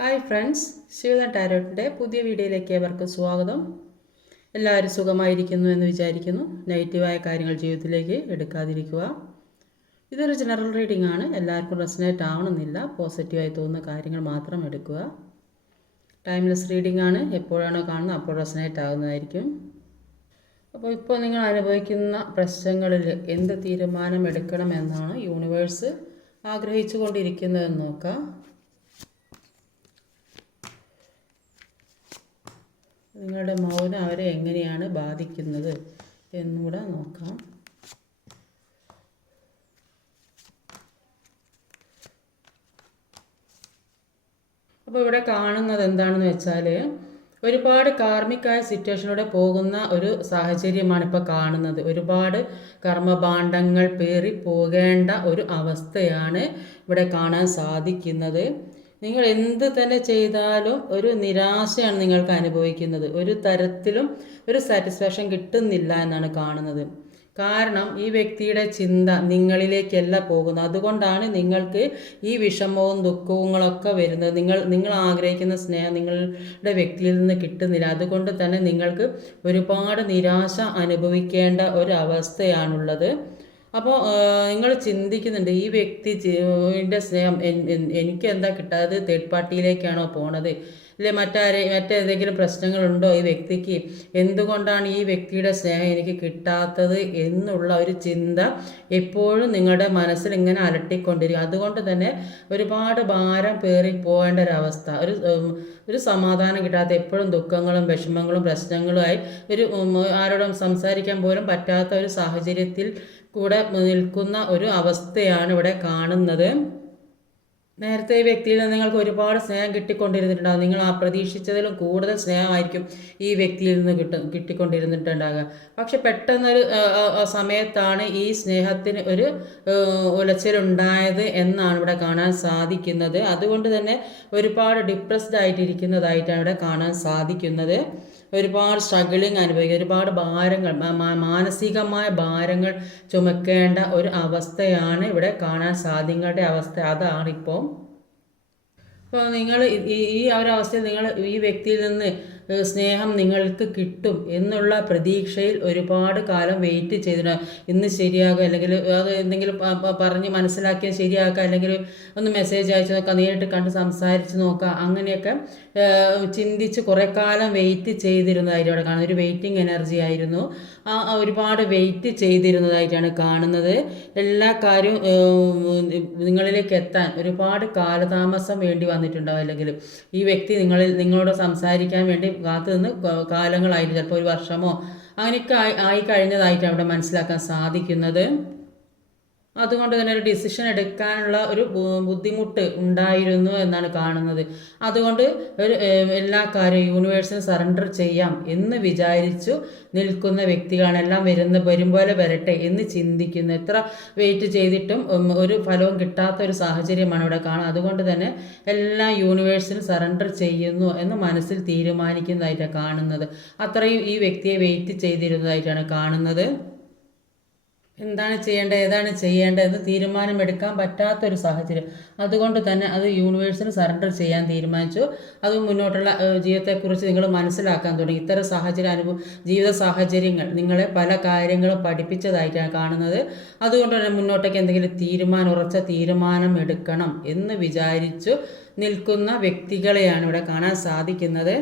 Hi friends ശിവന ടാരോട്ടിന്റെ പുതിയ വീഡിയോയിലേക്ക് ഏവർക്കും സ്വാഗതം. എല്ലാവരും സുഖമായിരിക്കുന്നു എന്ന് വിചാരിക്കുന്നു. നെഗറ്റീവായ കാര്യങ്ങൾ ജീവിതത്തിലേക്ക് എടുക്കാതിരിക്കുക. ഇതൊരു ജനറൽ റീഡിംഗ് ആണ്. എല്ലാവർക്കും റെസനേറ്റ് ആവണമെന്നില്ല. പോസിറ്റീവായി തോന്നുന്ന കാര്യങ്ങൾ മാത്രം എടുക്കുക. ടൈംലെസ് റീഡിംഗ് ആണ്. എപ്പോഴാണോ കാണുന്നത് അപ്പോൾ റെസനേറ്റ് ആകുന്നതായിരിക്കും അപ്പോൾ ഇപ്പോൾ നിങ്ങൾ അനുഭവിക്കുന്ന പ്രശ്നങ്ങളിൽ എന്ത് തീരുമാനം എടുക്കണമെന്നാണ് യൂണിവേഴ്സ് ആഗ്രഹിച്ചു കൊണ്ടിരിക്കുന്നതെന്ന് നോക്കാം. നിങ്ങളുടെ മൗനം അവരെ എങ്ങനെയാണ് ബാധിക്കുന്നത് എന്നുകൂടെ നോക്കാം. അപ്പോൾ ഇവിടെ കാണുന്നത് എന്താണെന്ന് വെച്ചാൽ ഒരുപാട് കാർമികമായ സിറ്റുവേഷനിലൂടെ പോകുന്ന ഒരു സാഹചര്യമാണ് ഇപ്പോൾ കാണുന്നത്. ഒരുപാട് കർമ്മഭാണ്ഡങ്ങൾ പേറി പോകേണ്ട ഒരു അവസ്ഥയാണ് ഇവിടെ കാണാൻ സാധിക്കുന്നത്. നിങ്ങൾ എന്ത് തന്നെ ചെയ്താലും ഒരു നിരാശയാണ് നിങ്ങൾക്ക് അനുഭവിക്കുന്നത്. ഒരു തരത്തിലും ഒരു സാറ്റിസ്ഫാക്ഷൻ കിട്ടുന്നില്ല എന്നാണ് കാണുന്നത്. കാരണം ഈ വ്യക്തിയുടെ ചിന്ത നിങ്ങളിലേക്കല്ല പോകുന്നത്. അതുകൊണ്ടാണ് നിങ്ങൾക്ക് ഈ വിഷമവും ദുഃഖവുങ്ങളൊക്കെ വരുന്നത്. നിങ്ങൾ നിങ്ങൾ ആഗ്രഹിക്കുന്ന സ്നേഹം നിങ്ങളുടെ വ്യക്തിയിൽ നിന്ന് കിട്ടുന്നില്ല. അതുകൊണ്ട് തന്നെ നിങ്ങൾക്ക് ഒരുപാട് നിരാശ അനുഭവിക്കേണ്ട ഒരു അവസ്ഥയാണുള്ളത്. അപ്പോൾ നിങ്ങൾ ചിന്തിക്കുന്നുണ്ട് ഈ വ്യക്തി ജീവിന്റെ സ്നേഹം എനിക്ക് എന്താ കിട്ടാതെ തേർഡ് പാർട്ടിയിലേക്കാണോ പോണത്? അല്ലെ മറ്റാരെ മറ്റേതെങ്കിലും പ്രശ്നങ്ങളുണ്ടോ ഈ വ്യക്തിക്ക്? എന്തുകൊണ്ടാണ് ഈ വ്യക്തിയുടെ സ്നേഹം എനിക്ക് കിട്ടാത്തത് എന്നുള്ള ഒരു ചിന്ത എപ്പോഴും നിങ്ങളുടെ മനസ്സിൽ ഇങ്ങനെ അലട്ടിക്കൊണ്ടിരിക്കും. അതുകൊണ്ട് തന്നെ ഒരുപാട് ഭാരം പേറി പോകേണ്ട ഒരവസ്ഥ ഒരു ഒരു സമാധാനം കിട്ടാത്ത എപ്പോഴും ദുഃഖങ്ങളും വിഷമങ്ങളും പ്രശ്നങ്ങളുമായി ഒരു ആരോടും സംസാരിക്കാൻ പോലും പറ്റാത്ത ഒരു സാഹചര്യത്തിൽ കൂടെ നിൽക്കുന്ന ഒരു അവസ്ഥയാണ് ഇവിടെ കാണുന്നത്. നേരത്തെ ഈ വ്യക്തിയിൽ നിന്ന് നിങ്ങൾക്ക് ഒരുപാട് സ്നേഹം കിട്ടിക്കൊണ്ടിരുന്നിട്ടുണ്ടാകും നിങ്ങൾ ആ പ്രതീക്ഷിച്ചതിലും കൂടുതൽ സ്നേഹമായിരിക്കും ഈ വ്യക്തിയിൽ നിന്ന് കിട്ടും കിട്ടിക്കൊണ്ടിരുന്നിട്ടുണ്ടാകുക പക്ഷെ പെട്ടെന്നൊരു സമയത്താണ് ഈ സ്നേഹത്തിന് ഒരു ഉലച്ചിലുണ്ടായത് എന്നാണ് ഇവിടെ കാണാൻ സാധിക്കുന്നത്. അതുകൊണ്ട് തന്നെ ഒരുപാട് ഡിപ്രസ്ഡ് ആയിട്ടിരിക്കുന്നതായിട്ടാണ് ഇവിടെ കാണാൻ സാധിക്കുന്നത്. ഒരുപാട് സ്ട്രഗിളിങ് അനുഭവിക്കുക ഒരുപാട് ഭാരങ്ങൾ മാനസികമായ ഭാരങ്ങൾ ചുമക്കേണ്ട ഒരു അവസ്ഥയാണ് ഇവിടെ കാണാൻ സാധ്യങ്ങളുടെ അവസ്ഥ. അതാണിപ്പോൾ അപ്പോൾ നിങ്ങൾ ഈ ഒരവസ്ഥയിൽ നിങ്ങൾ ഈ വ്യക്തിയിൽ നിന്ന് സ്നേഹം നിങ്ങൾക്ക് കിട്ടും എന്നുള്ള പ്രതീക്ഷയിൽ ഒരുപാട് കാലം വെയിറ്റ് ചെയ്തിട്ട് ഇന്ന് ശരിയാകുക അല്ലെങ്കിൽ അത് എന്തെങ്കിലും പറഞ്ഞ് മനസ്സിലാക്കിയാൽ ശരിയാക്കുക അല്ലെങ്കിൽ ഒന്ന് മെസ്സേജ് അയച്ചു നോക്കുക നേരിട്ട് കണ്ട് സംസാരിച്ച് നോക്കുക അങ്ങനെയൊക്കെ ചിന്തിച്ച് കുറേ കാലം വെയിറ്റ് ചെയ്തിരുന്നതായിട്ട് കാണുന്നത്. ഒരു വെയിറ്റിംഗ് എനർജി ആയിരുന്നു. ആ ഒരുപാട് വെയിറ്റ് ചെയ്തിരുന്നതായിട്ടാണ് കാണുന്നത്. എല്ലാ കാര്യവും നിങ്ങളിലേക്ക് എത്താൻ ഒരുപാട് കാലതാമസം വേണ്ടി വന്നിട്ടുണ്ടാവും അല്ലെങ്കിൽ ഈ വ്യക്തി നിങ്ങളിൽ നിങ്ങളോട് സംസാരിക്കാൻ വേണ്ടി കാത്തു നിന്ന് കാലങ്ങളായിട്ട് ചിലപ്പോൾ ഒരു വർഷമോ അങ്ങനെയൊക്കെ ആയി കഴിഞ്ഞതായിട്ട് അവിടെ മനസ്സിലാക്കാൻ സാധിക്കുന്നത്. അതുകൊണ്ട് തന്നെ ഒരു ഡിസിഷൻ എടുക്കാനുള്ള ഒരു ബുദ്ധിമുട്ട് ഉണ്ടായിരുന്നു എന്നാണ് കാണുന്നത്. അതുകൊണ്ട് ഒരു എല്ലാ കാര്യവും യൂണിവേഴ്സിന് സറണ്ടർ ചെയ്യാം എന്ന് വിചാരിച്ചു നിൽക്കുന്ന വ്യക്തികളാണ് എല്ലാം വരുന്ന വരും പോലെ വരട്ടെ എന്ന് ചിന്തിക്കുന്നു. എത്ര വെയിറ്റ് ചെയ്തിട്ടും ഒരു ഫലവും കിട്ടാത്ത ഒരു സാഹചര്യമാണ് ഇവിടെ കാണുന്നത്. അതുകൊണ്ട് തന്നെ എല്ലാം യൂണിവേഴ്സിന് സറണ്ടർ ചെയ്യുന്നു എന്ന് മനസ്സിൽ തീരുമാനിക്കുന്നതായിട്ടാണ് കാണുന്നത്. അത്രയും ഈ വ്യക്തിയെ വെയിറ്റ് ചെയ്തിരുന്നതായിട്ടാണ് കാണുന്നത്. എന്താണ് ചെയ്യേണ്ടത് ഏതാണ് ചെയ്യേണ്ടത് എന്ന് തീരുമാനമെടുക്കാൻ പറ്റാത്തൊരു സാഹചര്യം. അതുകൊണ്ട് തന്നെ അത് യൂണിവേഴ്സിന് സറണ്ടർ ചെയ്യാൻ തീരുമാനിച്ചു. അത് മുന്നോട്ടുള്ള ജീവിതത്തെക്കുറിച്ച് നിങ്ങൾ മനസ്സിലാക്കാൻ തുടങ്ങി. ഇത്തരം സാഹചര്യം അനുഭവം ജീവിത സാഹചര്യങ്ങൾ നിങ്ങളെ പല കാര്യങ്ങളും പഠിപ്പിച്ചതായിട്ടാണ് കാണുന്നത്. അതുകൊണ്ട് തന്നെ മുന്നോട്ടേക്ക് എന്തെങ്കിലും തീരുമാനം ഉറച്ച തീരുമാനം എടുക്കണം എന്ന് വിചാരിച്ചു നിൽക്കുന്ന വ്യക്തികളെയാണ് ഇവിടെ കാണാൻ സാധിക്കുന്നത്.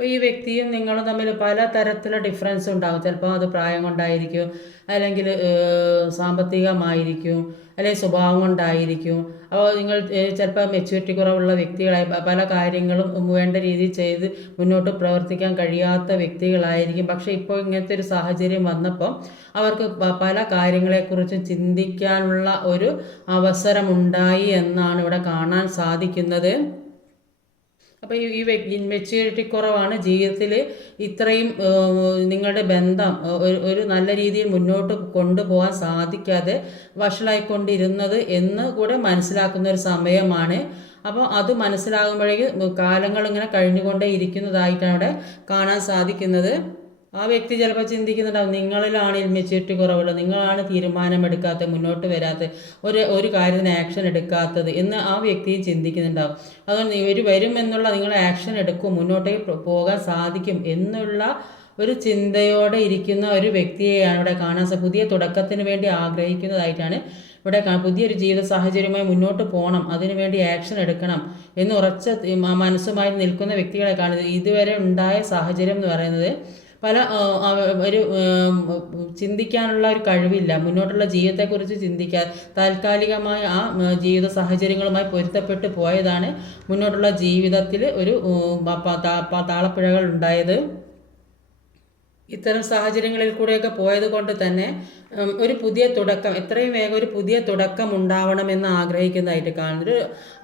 അപ്പോൾ ഈ വ്യക്തിയും നിങ്ങളും തമ്മിൽ പല തരത്തിലുള്ള ഡിഫറൻസ് ഉണ്ടാകും. ചിലപ്പോൾ അത് പ്രായം കൊണ്ടായിരിക്കും അല്ലെങ്കിൽ സാമ്പത്തികമായിരിക്കും അല്ലെങ്കിൽ സ്വഭാവം കൊണ്ടായിരിക്കും. അപ്പോൾ നിങ്ങൾ ചിലപ്പോൾ മെച്യൂരിറ്റി കുറവുള്ള വ്യക്തികളായി പല കാര്യങ്ങളും വേണ്ട രീതിയിൽ ചെയ്ത് മുന്നോട്ട് പ്രവർത്തിക്കാൻ കഴിയാത്ത വ്യക്തികളായിരിക്കും. പക്ഷേ ഇപ്പോൾ ഇങ്ങനത്തെ ഒരു സാഹചര്യം വന്നപ്പോൾ അവർക്ക് പല കാര്യങ്ങളെക്കുറിച്ചും ചിന്തിക്കാനുള്ള ഒരു അവസരമുണ്ടായി എന്നാണ് ഇവിടെ കാണാൻ സാധിക്കുന്നത്. അപ്പോൾ ഈ മെച്യൂരിറ്റി കുറവാണ് ജീവിതത്തിൽ ഇത്രയും നിങ്ങളുടെ ബന്ധം ഒരു നല്ല രീതിയിൽ മുന്നോട്ട് കൊണ്ടുപോകാൻ സാധിക്കാതെ വഷളായിക്കൊണ്ടിരുന്നത് എന്ന് കൂടെ മനസ്സിലാക്കുന്ന ഒരു സമയമാണ്. അപ്പോൾ അത് മനസ്സിലാകുമ്പോഴേക്ക് കാലങ്ങൾ ഇങ്ങനെ കഴിഞ്ഞുകൊണ്ടേ ഇരിക്കുന്നതായിട്ടാണ് അവിടെ കാണാൻ സാധിക്കുന്നത്. ആ വ്യക്തി ചിലപ്പോൾ ചിന്തിക്കുന്നുണ്ടാവും നിങ്ങളിലാണ് ഇൽമിച്ചിട്ട് കുറവുള്ളത് നിങ്ങളാണ് തീരുമാനമെടുക്കാത്തത് മുന്നോട്ട് വരാത്ത ഒരു ഒരു കാര്യത്തിന് ആക്ഷൻ എടുക്കാത്തത് എന്ന് ആ വ്യക്തിയും ചിന്തിക്കുന്നുണ്ടാവും. അതുകൊണ്ട് ഇവർ വരും എന്നുള്ള നിങ്ങൾ ആക്ഷൻ എടുക്കും മുന്നോട്ടേക്ക് പോകാൻ സാധിക്കും എന്നുള്ള ഒരു ചിന്തയോടെ ഇരിക്കുന്ന ഒരു വ്യക്തിയെയാണ് ഇവിടെ കാണാൻ പുതിയ തുടക്കത്തിന് വേണ്ടി ആഗ്രഹിക്കുന്നതായിട്ടാണ് ഇവിടെ പുതിയൊരു ജീവിത സാഹചര്യമായി മുന്നോട്ട് പോകണം അതിനുവേണ്ടി ആക്ഷൻ എടുക്കണം എന്ന് ഉറച്ച മനസ്സുമായി നിൽക്കുന്ന വ്യക്തികളെ കാണുന്നത്. ഇതുവരെ ഉണ്ടായ സാഹചര്യം എന്ന് പറയുന്നത് പല ഒരു ചിന്തിക്കാനുള്ള ഒരു കഴിവില്ല. മുന്നോട്ടുള്ള ജീവിതത്തെക്കുറിച്ച് ചിന്തിക്കാൻ താൽക്കാലികമായ ആ ജീവിത സാഹചര്യങ്ങളുമായി പൊരുത്തപ്പെട്ട് പോയതാണ് മുന്നോട്ടുള്ള ജീവിതത്തിൽ ഒരു താളപ്പിഴകൾ ഉണ്ടായത്. ഇത്തരം സാഹചര്യങ്ങളിൽ കൂടെയൊക്കെ പോയത് കൊണ്ട് തന്നെ ഒരു പുതിയ തുടക്കം എത്രയും വേഗം ഒരു പുതിയ തുടക്കം ഉണ്ടാവണമെന്ന് ആഗ്രഹിക്കുന്നതായിട്ട് കാണുന്നൊരു ഒരു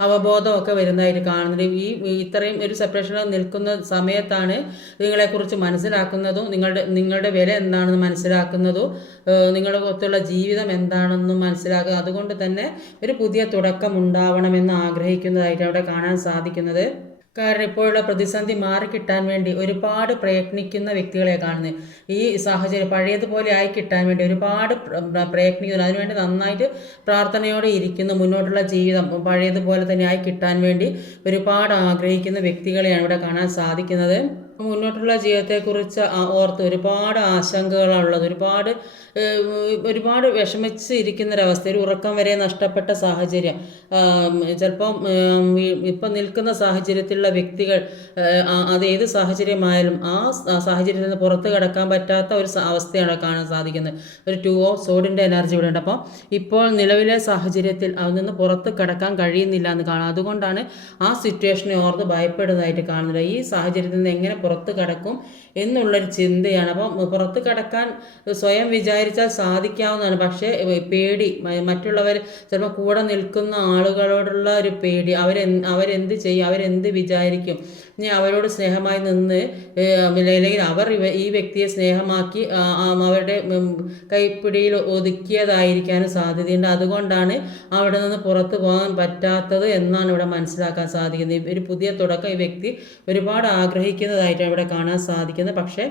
അവബോധമൊക്കെ വരുന്നതായിട്ട് കാണുന്നത്. ഈ ഇത്രയും ഒരു സെപ്പറേഷനിൽ നിൽക്കുന്ന സമയത്താണ് നിങ്ങളെക്കുറിച്ച് മനസ്സിലാക്കുന്നതും നിങ്ങളുടെ നിങ്ങളുടെ വില എന്താണെന്ന് മനസ്സിലാക്കുന്നതും നിങ്ങളുടെ ഒത്തുള്ള ജീവിതം എന്താണെന്നും മനസ്സിലാക്കുക. അതുകൊണ്ട് തന്നെ ഒരു പുതിയ തുടക്കം ഉണ്ടാവണമെന്ന് ആഗ്രഹിക്കുന്നതായിട്ട് അവിടെ കാണാൻ സാധിക്കുന്നത്. കാരണം ഇപ്പോഴുള്ള പ്രതിസന്ധി മാറിക്കിട്ടാൻ വേണ്ടി ഒരുപാട് പ്രയത്നിക്കുന്ന വ്യക്തികളെ കാണുന്നത്. ഈ സാഹചര്യം പഴയതുപോലെ ആയി കിട്ടാൻ വേണ്ടി ഒരുപാട് പ്ര- പ്ര- പ്രയത്നിക്കുന്നു. അതിനുവേണ്ടി നന്നായിട്ട് പ്രാർത്ഥനയോടെ ഇരിക്കുന്നു. മുന്നോട്ടുള്ള ജീവിതം പഴയതുപോലെ തന്നെ ആയി കിട്ടാൻ വേണ്ടി ഒരുപാട് ആഗ്രഹിക്കുന്ന വ്യക്തികളെയാണ് ഇവിടെ കാണാൻ സാധിക്കുന്നത്. മുന്നോട്ടുള്ള ജീവിതത്തെക്കുറിച്ച് ഓർത്ത് ഒരുപാട് ആശങ്കകളാണ് ഉള്ളത് ഒരുപാട് ഒരുപാട് വിഷമിച്ച് ഇരിക്കുന്നൊരവസ്ഥ ഒരു ഉറക്കം വരെ നഷ്ടപ്പെട്ട സാഹചര്യം. ചിലപ്പം ഇപ്പം നിൽക്കുന്ന സാഹചര്യത്തിലുള്ള വ്യക്തികൾ അത് ഏത് സാഹചര്യമായാലും ആ സാഹചര്യത്തിൽ നിന്ന് പുറത്ത് കിടക്കാൻ പറ്റാത്ത ഒരു അവസ്ഥയാണ് കാണാൻ സാധിക്കുന്നത്. ഒരു ടു ഓഫ് സോഡിന്റെ എനർജി ഇവിടെ ഉണ്ട്. അപ്പം ഇപ്പോൾ നിലവിലെ സാഹചര്യത്തിൽ അതിൽ നിന്ന് പുറത്ത് കിടക്കാൻ കഴിയുന്നില്ല എന്ന് കാണാം. അതുകൊണ്ടാണ് ആ സിറ്റുവേഷനെ ഓർത്ത് ഭയപ്പെടുന്നതായിട്ട് കാണുന്നത്. ഈ സാഹചര്യത്തിൽ നിന്ന് എങ്ങനെ പുറത്ത് കടക്കും എന്നുള്ളൊരു ചിന്തയാണ്. അപ്പം പുറത്ത് കടക്കാൻ സ്വയം വിചാരിച്ചാൽ സാധിക്കാവുന്നതാണ്. പക്ഷേ പേടി മറ്റുള്ളവർ ചിലപ്പോൾ കൂടെ നിൽക്കുന്ന ആളുകളോടുള്ള ഒരു പേടി. അവരെ അവരെന്ത് ചെയ്യും? അവരെന്ത് വിചാരിക്കും? ഇനി അവരോട് സ്നേഹമായി നിന്ന് അല്ലെങ്കിൽ അവർ ഈ വ്യക്തിയെ സ്നേഹമാക്കി അവരുടെ കൈപ്പിടിയിൽ ഒതുക്കിയതായിരിക്കാനും സാധ്യതയുണ്ട്. അതുകൊണ്ടാണ് അവിടെ നിന്ന് പുറത്തു പോകാൻ പറ്റാത്തത് എന്നാണ് ഇവിടെ മനസ്സിലാക്കാൻ സാധിക്കുന്നത്. ഒരു പുതിയ തുടക്കം ഈ വ്യക്തി ഒരുപാട് ആഗ്രഹിക്കുന്നതായിട്ടാണ് ഇവിടെ കാണാൻ സാധിക്കുന്നത്. പക്ഷേ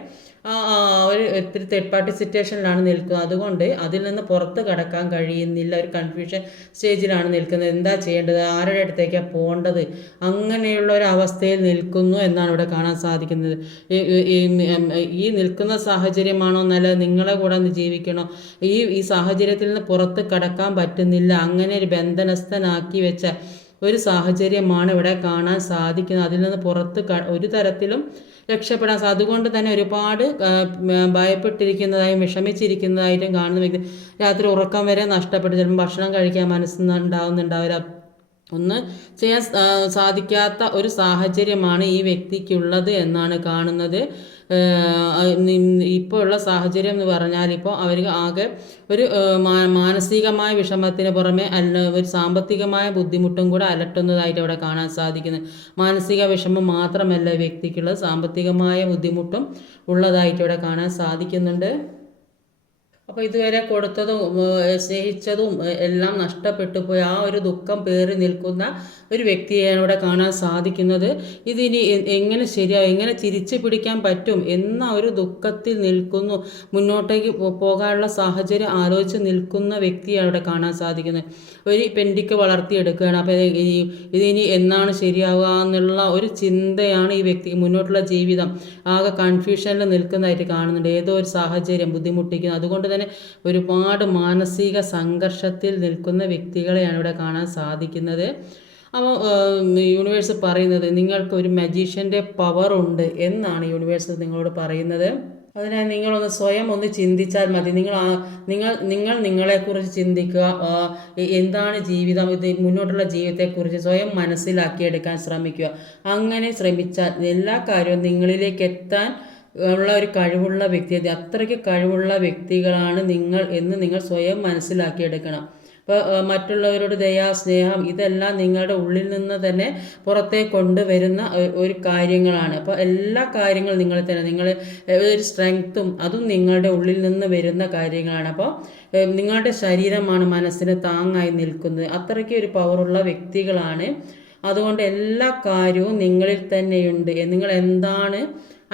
ഒരു ഒത്തിരി തേർഡ് പാർട്ടി സിറ്റുവേഷനിലാണ് നിൽക്കുക. അതുകൊണ്ട് അതിൽ നിന്ന് പുറത്ത് കടക്കാൻ കഴിയുന്നില്ല. ഒരു കൺഫ്യൂഷൻ സ്റ്റേജിലാണ് നിൽക്കുന്നത്. എന്താ ചെയ്യേണ്ടത്? ആരുടെ അടുത്തേക്കാണ് പോകേണ്ടത്? അങ്ങനെയുള്ള ഒരു അവസ്ഥയിൽ നിൽക്കുന്നു എന്നാണ് ഇവിടെ കാണാൻ സാധിക്കുന്നത്. ഈ- നിൽക്കുന്ന സാഹചര്യമാണോ നല്ലത്? നിങ്ങളെ കൂടെ ഒന്ന് ജീവിക്കണോ? ഈ ഈ സാഹചര്യത്തിൽ നിന്ന് പുറത്ത് കടക്കാൻ പറ്റുന്നില്ല. അങ്ങനെ ഒരു ബന്ധനസ്ഥനാക്കി വെച്ച ഒരു സാഹചര്യമാണ് ഇവിടെ കാണാൻ സാധിക്കുന്നത്. അതിൽ നിന്ന് പുറത്ത് ഒരു തരത്തിലും രക്ഷപ്പെടാൻ അതുകൊണ്ട് തന്നെ ഒരുപാട് ഭയപ്പെട്ടിരിക്കുന്നതായും വിഷമിച്ചിരിക്കുന്നതായിട്ടും കാണുന്ന വ്യക്തി രാത്രി ഉറക്കം വരെ നഷ്ടപ്പെട്ട്. ചിലപ്പോൾ ഭക്ഷണം കഴിക്കാൻ മനസ്സുണ്ടാവുന്നുണ്ടാവില്ല. ഒന്ന് ചെയ്യാൻ സാധിക്കാത്ത ഒരു സാഹചര്യമാണ് ഈ വ്യക്തിക്കുള്ളത് എന്നാണ് കാണുന്നത്. ഇപ്പോൾ ഉള്ള സാഹചര്യം എന്ന് പറഞ്ഞാൽ ഇപ്പോൾ അവർക്ക് ആകെ ഒരു മാനസികമായ വിഷമത്തിന് പുറമെ അല്ല ഒരു സാമ്പത്തികമായ ബുദ്ധിമുട്ടും കൂടെ അലട്ടുന്നതായിട്ട് അവിടെ കാണാൻ സാധിക്കുന്നത് മാനസിക വിഷമം മാത്രമല്ല വ്യക്തിക്കുള്ളത് സാമ്പത്തികമായ ബുദ്ധിമുട്ടും ഉള്ളതായിട്ട് ഇവിടെ കാണാൻ സാധിക്കുന്നുണ്ട്. അപ്പോൾ ഇതുവരെ കൊടുത്തതും സ്നേഹിച്ചതും എല്ലാം നഷ്ടപ്പെട്ടു പോയി. ആ ഒരു ദുഃഖം പേറി നിൽക്കുന്ന ഒരു വ്യക്തിയെയാണ് ഇവിടെ കാണാൻ സാധിക്കുന്നത് ഇതിനി എങ്ങനെ ശരിയാവും എങ്ങനെ തിരിച്ചു പിടിക്കാൻ പറ്റും എന്ന ഒരു ദുഃഖത്തിൽ നിൽക്കുന്നു. മുന്നോട്ടേക്ക് പോകാനുള്ള സാഹചര്യം ആലോചിച്ച് നിൽക്കുന്ന വ്യക്തിയാണ് ഇവിടെ കാണാൻ സാധിക്കുന്നത് ഒരു പെൻഡിക്ക് വളർത്തിയെടുക്കുകയാണ്. അപ്പോൾ ഇതിനി എന്നാണ് ശരിയാവുക എന്നുള്ള ഒരു ചിന്തയാണ് ഈ വ്യക്തി മുന്നോട്ടുള്ള ജീവിതം. ആകെ കൺഫ്യൂഷനിൽ നിൽക്കുന്നതായിട്ട് കാണുന്നുണ്ട്. ഏതോ ഒരു സാഹചര്യം ബുദ്ധിമുട്ടിക്കുന്നു. അതുകൊണ്ട് തന്നെ ഒരുപാട് മാനസിക സംഘർഷത്തിൽ നിൽക്കുന്ന വ്യക്തികളെയാണ് ഇവിടെ കാണാൻ സാധിക്കുന്നത്. അപ്പോൾ യൂണിവേഴ്സ് പറയുന്നത് നിങ്ങൾക്ക് ഒരു മജീഷ്യന്റെ പവർ ഉണ്ട് എന്നാണ് യൂണിവേഴ്സ് നിങ്ങളോട് പറയുന്നത്. അതിനാൽ നിങ്ങളൊന്ന് സ്വയം ഒന്ന് ചിന്തിച്ചാൽ മതി. നിങ്ങൾ നിങ്ങൾ നിങ്ങൾ നിങ്ങളെക്കുറിച്ച് ചിന്തിക്കുക. എന്താണ് ജീവിതം? ഇത് മുന്നോട്ടുള്ള ജീവിതത്തെക്കുറിച്ച് സ്വയം മനസ്സിലാക്കിയെടുക്കാൻ ശ്രമിക്കുക. അങ്ങനെ ശ്രമിച്ചാൽ എല്ലാ കാര്യവും നിങ്ങളിലേക്ക് എത്താൻ ഉള്ള ഒരു കഴിവുള്ള വ്യക്തി അത് അത്രയ്ക്ക് കഴിവുള്ള വ്യക്തികളാണ് നിങ്ങൾ എന്ന് നിങ്ങൾ സ്വയം മനസ്സിലാക്കിയെടുക്കണം. ഇപ്പോൾ മറ്റുള്ളവരോട് ദയ സ്നേഹം ഇതെല്ലാം നിങ്ങളുടെ ഉള്ളിൽ നിന്ന് തന്നെ പുറത്തേക്ക് കൊണ്ടുവരുന്ന ഒരു കാര്യങ്ങളാണ്. അപ്പോൾ എല്ലാ കാര്യങ്ങളും നിങ്ങൾ തന്നെ നിങ്ങൾ ഒരു സ്ട്രെങ്ത്തും അതും നിങ്ങളുടെ ഉള്ളിൽ നിന്ന് വരുന്ന കാര്യങ്ങളാണ്. അപ്പോൾ നിങ്ങളുടെ ശരീരമാണ് മനസ്സിന് താങ്ങായി നിൽക്കുന്നത്. അത്രയ്ക്ക് ഒരു പവറുള്ള വ്യക്തികളാണ്. അതുകൊണ്ട് എല്ലാ കാര്യവും നിങ്ങളിൽ തന്നെയുണ്ട്. നിങ്ങൾ എന്താണ്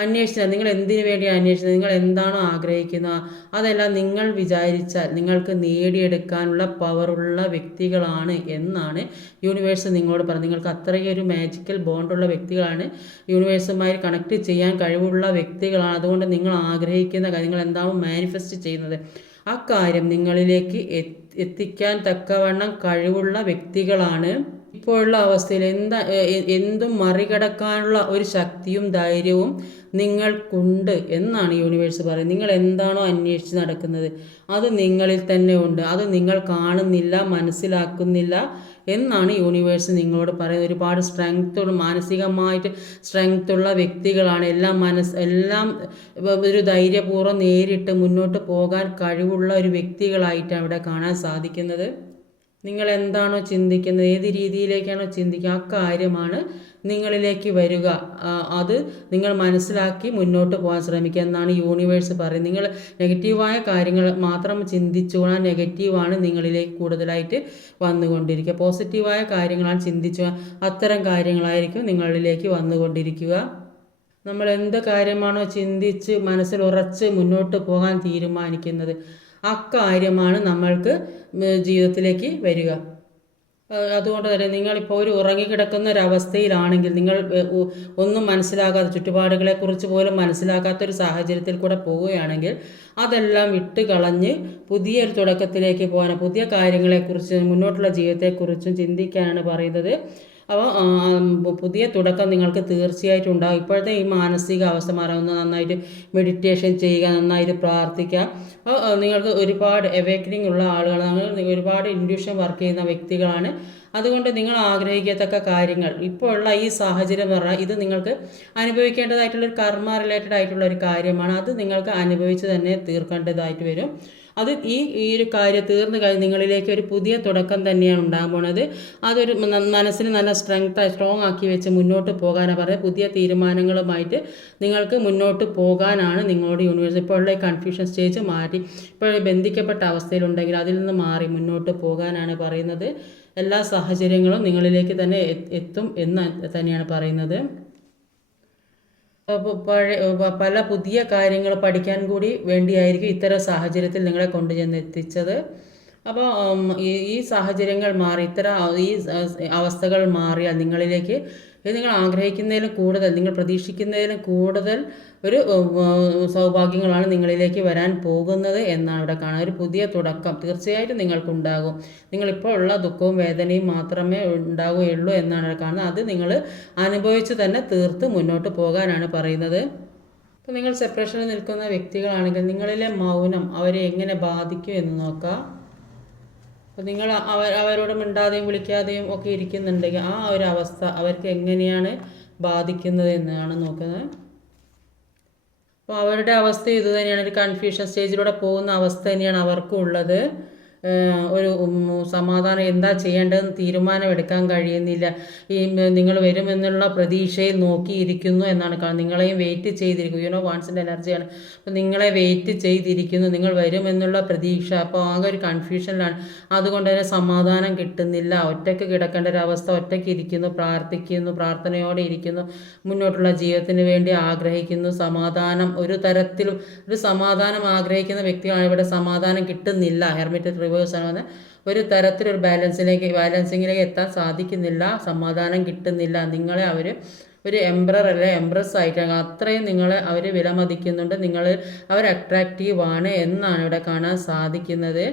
അന്വേഷിച്ചാൽ നിങ്ങൾ എന്തിനു വേണ്ടി അന്വേഷിച്ചത്? നിങ്ങൾ എന്താണോ ആഗ്രഹിക്കുന്നത്? അതെല്ലാം നിങ്ങൾ വിചാരിച്ചാൽ നിങ്ങൾക്ക് നേടിയെടുക്കാനുള്ള പവറുള്ള വ്യക്തികളാണ് എന്നാണ് യൂണിവേഴ്സ് നിങ്ങളോട് പറഞ്ഞത്. നിങ്ങൾക്ക് അത്രയൊരു മാജിക്കൽ ബോണ്ടുള്ള വ്യക്തികളാണ് യൂണിവേഴ്സുമായി കണക്ട് ചെയ്യാൻ കഴിവുള്ള വ്യക്തികളാണ്. അതുകൊണ്ട് നിങ്ങൾ ആഗ്രഹിക്കുന്ന കാര്യങ്ങൾ എന്താണോ മാനിഫെസ്റ്റ് ചെയ്യുന്നത്? ആ കാര്യം നിങ്ങളിലേക്ക് എത്തിക്കാൻ തക്കവണ്ണം കഴിവുള്ള വ്യക്തികളാണ്. ഇപ്പോഴുള്ള അവസ്ഥയിൽ എന്താ എന്തും മറികടക്കാനുള്ള ഒരു ശക്തിയും ധൈര്യവും നിങ്ങൾക്കുണ്ട് എന്നാണ് യൂണിവേഴ്സ് പറയുന്നത്. നിങ്ങൾ എന്താണോ അന്വേഷിച്ച് നടക്കുന്നത്? അത് നിങ്ങളിൽ തന്നെ ഉണ്ട്. അത് നിങ്ങൾ കാണുന്നില്ല മനസ്സിലാക്കുന്നില്ല എന്നാണ് യൂണിവേഴ്സ് നിങ്ങളോട് പറയുന്നത്. ഒരുപാട് സ്ട്രെങ്ത്തുള്ള മാനസികമായിട്ട് സ്ട്രെങ്ത്തുള്ള വ്യക്തികളാണ്. എല്ലാം മനസ്സ് എല്ലാം ഒരു ധൈര്യപൂർവം നേരിട്ട് മുന്നോട്ട് പോകാൻ കഴിവുള്ള ഒരു വ്യക്തികളായിട്ടാണ് അവിടെ കാണാൻ സാധിക്കുന്നത്. നിങ്ങൾ എന്താണോ ചിന്തിക്കുന്നത്? ഏത് രീതിയിലേക്കാണോ ചിന്തിക്കുക? ആ കാര്യമാണ് നിങ്ങളിലേക്ക് വരിക. അത് നിങ്ങൾ മനസ്സിലാക്കി മുന്നോട്ട് പോകാൻ ശ്രമിക്കുക എന്നാണ് യൂണിവേഴ്സ് പറയുന്നത്. നിങ്ങൾ നെഗറ്റീവായ കാര്യങ്ങൾ മാത്രം ചിന്തിച്ചുകൊണ്ട് നെഗറ്റീവാണ് നിങ്ങളിലേക്ക് കൂടുതലായിട്ട് വന്നുകൊണ്ടിരിക്കുക. പോസിറ്റീവായ കാര്യങ്ങളാണ് ചിന്തിച്ചു അത്തരം കാര്യങ്ങളായിരിക്കും നിങ്ങളിലേക്ക് വന്നുകൊണ്ടിരിക്കുക. നമ്മൾ എന്ത് കാര്യമാണോ ചിന്തിച്ച് മനസ്സിൽ ഉറച്ച് മുന്നോട്ട് പോകാൻ തീരുമാനിക്കുന്നത്. അക്കാര്യമാണ് നമ്മൾക്ക് ജീവിതത്തിലേക്ക് വരിക. അതുകൊണ്ട് തന്നെ നിങ്ങളിപ്പോൾ ഒരു ഉറങ്ങിക്കിടക്കുന്ന ഒരവസ്ഥയിലാണെങ്കിൽ നിങ്ങൾ ഒന്നും മനസ്സിലാകാതെ ചുറ്റുപാടുകളെക്കുറിച്ച് പോലും മനസ്സിലാക്കാത്തൊരു സാഹചര്യത്തിൽ കൂടെ പോവുകയാണെങ്കിൽ അതെല്ലാം വിട്ട് കളഞ്ഞ് പുതിയൊരു തുടക്കത്തിലേക്ക് പോകാൻ പുതിയ കാര്യങ്ങളെക്കുറിച്ച് മുന്നോട്ടുള്ള ജീവിതത്തെക്കുറിച്ചും ചിന്തിക്കാനാണ് പറയുന്നത്. അപ്പോൾ പുതിയ തുടക്കം നിങ്ങൾക്ക് തീർച്ചയായിട്ടും ഉണ്ടാകും ഇപ്പോഴത്തെ ഈ മാനസിക അവസ്ഥ മാറാവുന്ന നന്നായിട്ട് മെഡിറ്റേഷൻ ചെയ്യുക നന്നായിട്ട് പ്രാർത്ഥിക്കുക. അപ്പോൾ നിങ്ങൾക്ക് ഒരുപാട് എവേക്കനിങ് ഉള്ള ആളുകളാണ്. ഒരുപാട് ഇൻഡ്യൂഷൻ വർക്ക് ചെയ്യുന്ന വ്യക്തികളാണ്. അതുകൊണ്ട് നിങ്ങൾ ആഗ്രഹിക്കത്തക്ക കാര്യങ്ങൾ. ഇപ്പോൾ ഉള്ള ഈ സാഹചര്യം പറഞ്ഞാൽ ഇത് നിങ്ങൾക്ക് അനുഭവിക്കേണ്ടതായിട്ടുള്ള ഒരു കർമ്മ റിലേറ്റഡ് ആയിട്ടുള്ള ഒരു കാര്യമാണ്. അത് നിങ്ങൾക്ക് അനുഭവിച്ച് തന്നെ തീർക്കേണ്ടതായിട്ട് വരും. അത് ഈ ഈ ഒരു കാര്യം തീർന്നു കഴിഞ്ഞ് നിങ്ങളിലേക്ക് ഒരു പുതിയ തുടക്കം തന്നെയാണ് ഉണ്ടാകാൻ പോണത്. അതൊരു മനസ്സിന് നല്ല സ്ട്രെങ്ത് സ്ട്രോങ് ആക്കി വെച്ച് മുന്നോട്ട് പോകാനാണ് പറയുന്നത്. പുതിയ തീരുമാനങ്ങളുമായിട്ട് നിങ്ങൾക്ക് മുന്നോട്ട് പോകാനാണ് നിങ്ങളുടെ യൂണിവേഴ്സ് ഇപ്പോഴുള്ള കൺഫ്യൂഷൻ സ്റ്റേജ് മാറ്റി ഇപ്പോൾ ബന്ധിക്കപ്പെട്ട അവസ്ഥയിലുണ്ടെങ്കിൽ അതിൽ നിന്ന് മാറി മുന്നോട്ട് പോകാനാണ് പറയുന്നത്. എല്ലാ സാഹചര്യങ്ങളും നിങ്ങളിലേക്ക് തന്നെ എത്തും എന്ന് തന്നെയാണ് പറയുന്നത്. പല പുതിയ കാര്യങ്ങൾ പഠിക്കാൻ കൂടി വേണ്ടിയായിരിക്കും ഇത്തരം സാഹചര്യത്തിൽ നിങ്ങളെ കൊണ്ടുചെന്ന് എത്തിച്ചത്. അപ്പോൾ ഈ സാഹചര്യങ്ങൾ മാറി ഇത്തരം ഈ അവസ്ഥകൾ മാറിയാൽ നിങ്ങളിലേക്ക് ഇത് നിങ്ങൾ ആഗ്രഹിക്കുന്നതിലും കൂടുതൽ നിങ്ങൾ പ്രതീക്ഷിക്കുന്നതിലും കൂടുതൽ ഒരു സൗഭാഗ്യങ്ങളാണ് നിങ്ങളിലേക്ക് വരാൻ പോകുന്നത് എന്നാണ് ഇവിടെ കാണുന്നത്. ഒരു പുതിയ തുടക്കം തീർച്ചയായിട്ടും നിങ്ങൾക്കുണ്ടാകും. നിങ്ങളിപ്പോൾ ഉള്ള ദുഃഖവും വേദനയും മാത്രമേ ഉണ്ടാവുകയുള്ളൂ എന്നാണ് ഇവിടെ കാണുന്നത്. അത് നിങ്ങൾ അനുഭവിച്ച് തന്നെ തീർത്ത് മുന്നോട്ട് പോകാനാണ് പറയുന്നത്. ഇപ്പോൾ നിങ്ങൾ സെപ്പറേഷനിൽ നിൽക്കുന്ന വ്യക്തികളാണെങ്കിൽ നിങ്ങളിലെ മൗനം അവരെ എങ്ങനെ ബാധിക്കും എന്ന് നോക്കാം. അപ്പോൾ നിങ്ങൾ അവർ അവരോട് മിണ്ടാതെയും വിളിക്കാതെയും ഒക്കെ ഇരിക്കുന്നുണ്ടെങ്കിൽ ആ ഒരു അവസ്ഥ അവർക്ക് എങ്ങനെയാണ് ബാധിക്കുന്നത് എന്നാണ് നോക്കുന്നത്. അപ്പോൾ അവരുടെ അവസ്ഥ ഇതുതന്നെയാണ് ഒരു കൺഫ്യൂഷൻ സ്റ്റേജിലൂടെ പോകുന്ന അവസ്ഥ തന്നെയാണ് അവർക്കും ഉള്ളത്. ഒരു സമാധാനം എന്താ ചെയ്യേണ്ടതെന്ന് തീരുമാനമെടുക്കാൻ കഴിയുന്നില്ല. ഈ നിങ്ങൾ വരുമെന്നുള്ള പ്രതീക്ഷയിൽ നോക്കിയിരിക്കുന്നു എന്നാണ് കാണുന്നത്. നിങ്ങളെയും വെയിറ്റ് ചെയ്തിരിക്കുന്നു. യുനോ വാൺസിന്റെ എനർജിയാണ് അപ്പോൾ നിങ്ങളെ വെയിറ്റ് ചെയ്തിരിക്കുന്നു. നിങ്ങൾ വരുമെന്നുള്ള പ്രതീക്ഷ. അപ്പോൾ ആകെ ഒരു കൺഫ്യൂഷനിലാണ് അതുകൊണ്ട് തന്നെ സമാധാനം കിട്ടുന്നില്ല. ഒറ്റയ്ക്ക് കിടക്കേണ്ട ഒരു അവസ്ഥ. ഒറ്റയ്ക്ക് ഇരിക്കുന്നു പ്രാർത്ഥിക്കുന്നു പ്രാർത്ഥനയോടെ ഇരിക്കുന്നു മുന്നോട്ടുള്ള ജീവിതത്തിന് വേണ്ടി ആഗ്രഹിക്കുന്നു. സമാധാനം ഒരു തരത്തിലും ഒരു സമാധാനം ആഗ്രഹിക്കുന്ന വ്യക്തികളാണ് ഇവിടെ സമാധാനം കിട്ടുന്നില്ല. ഹെർമിറ്റ് റിവേഴ്സ് ആണ് ഒരു തരത്തിലൊരു ബാലൻസിലേക്ക് ബാലൻസിങ്ങിലേക്ക് എത്താൻ സാധിക്കുന്നില്ല സമാധാനം കിട്ടുന്നില്ല. നിങ്ങളെ അവർ ഒരു എംബ്രർ അല്ല എംബ്രസ് ആയിട്ടാണ്. അത്രയും നിങ്ങളെ അവർ വിലമതിക്കുന്നുണ്ട്. നിങ്ങൾ അവർ അട്രാക്റ്റീവ് ആണ് എന്നാണ് ഇവിടെ കാണാൻ സാധിക്കുന്നത്.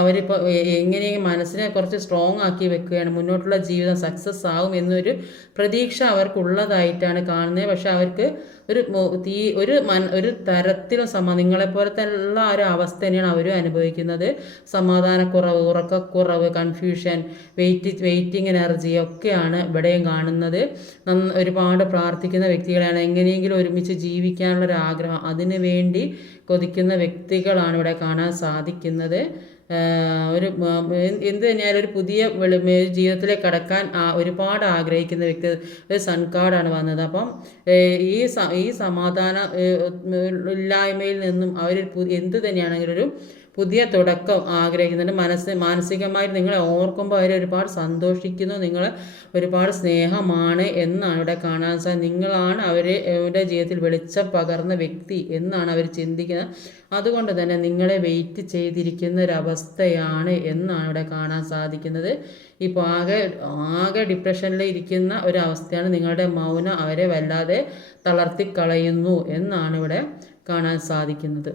അവരിപ്പോൾ എങ്ങനെയെങ്കിലും മനസ്സിനെ കുറച്ച് സ്ട്രോങ് ആക്കി വെക്കുകയാണ്. മുന്നോട്ടുള്ള ജീവിതം സക്സസ് ആകും എന്നൊരു പ്രതീക്ഷ അവർക്കുള്ളതായിട്ടാണ് കാണുന്നത്. പക്ഷെ അവർക്ക് ഒരു തീ ഒരു മൻ ഒരു തരത്തിലും സമ നിങ്ങളെപ്പോലെ തന്നെ ഒരു അവസ്ഥ തന്നെയാണ് അവരും അനുഭവിക്കുന്നത്. സമാധാനക്കുറവ് ഉറക്കക്കുറവ് കൺഫ്യൂഷൻ വെയിറ്റ് വെയിറ്റിംഗ് എനർജി ഒക്കെയാണ് ഇവിടെയും കാണുന്നത്. ഒരുപാട് പ്രാർത്ഥിക്കുന്ന വ്യക്തികളാണ് എങ്ങനെയെങ്കിലും ഒരുമിച്ച് ജീവിക്കാനുള്ള ഒരു ആഗ്രഹം അതിനു വേണ്ടി കൊതിക്കുന്ന വ്യക്തികളാണ് ഇവിടെ കാണാൻ സാധിക്കുന്നത്. ഒരു എന്ത് തന്നെയായാലും ഒരു പുതിയ ജീവിതത്തിലേക്ക് കടക്കാൻ ഒരുപാട് ആഗ്രഹിക്കുന്ന വ്യക്തി ഒരു സൺ കാർഡാണ് വന്നത്. അപ്പം ഈ ഈ സമാധാന ഇല്ലായ്മയിൽ നിന്നും അവർ എന്ത് തന്നെയാണെങ്കിലും ഒരു പുതിയ തുടക്കം ആഗ്രഹിക്കുന്നുണ്ട്. മനസ്സ് മാനസികമായി നിങ്ങളെ ഓർക്കുമ്പോൾ അവർ ഒരുപാട് സന്തോഷിക്കുന്നു. നിങ്ങൾ ഒരുപാട് സ്നേഹമാണ് എന്നാണ് ഇവിടെ കാണാൻ സാധിക്കും നിങ്ങളാണ് അവരുടെ ജീവിതത്തിൽ വെളിച്ചം പകർന്ന വ്യക്തി എന്നാണ് അവർ ചിന്തിക്കുന്നത്. അതുകൊണ്ട് തന്നെ നിങ്ങളെ വെയിറ്റ് ചെയ്തിരിക്കുന്ന ഒരവസ്ഥയാണ് എന്നാണ് ഇവിടെ കാണാൻ സാധിക്കുന്നത്. ഇപ്പോൾ ആകെ ആകെ ഡിപ്രഷനിൽ ഇരിക്കുന്ന ഒരവസ്ഥയാണ് നിങ്ങളുടെ മൗനം. അവരെ വല്ലാതെ തളർത്തിക്കളയുന്നു എന്നാണ് ഇവിടെ കാണാൻ സാധിക്കുന്നത്.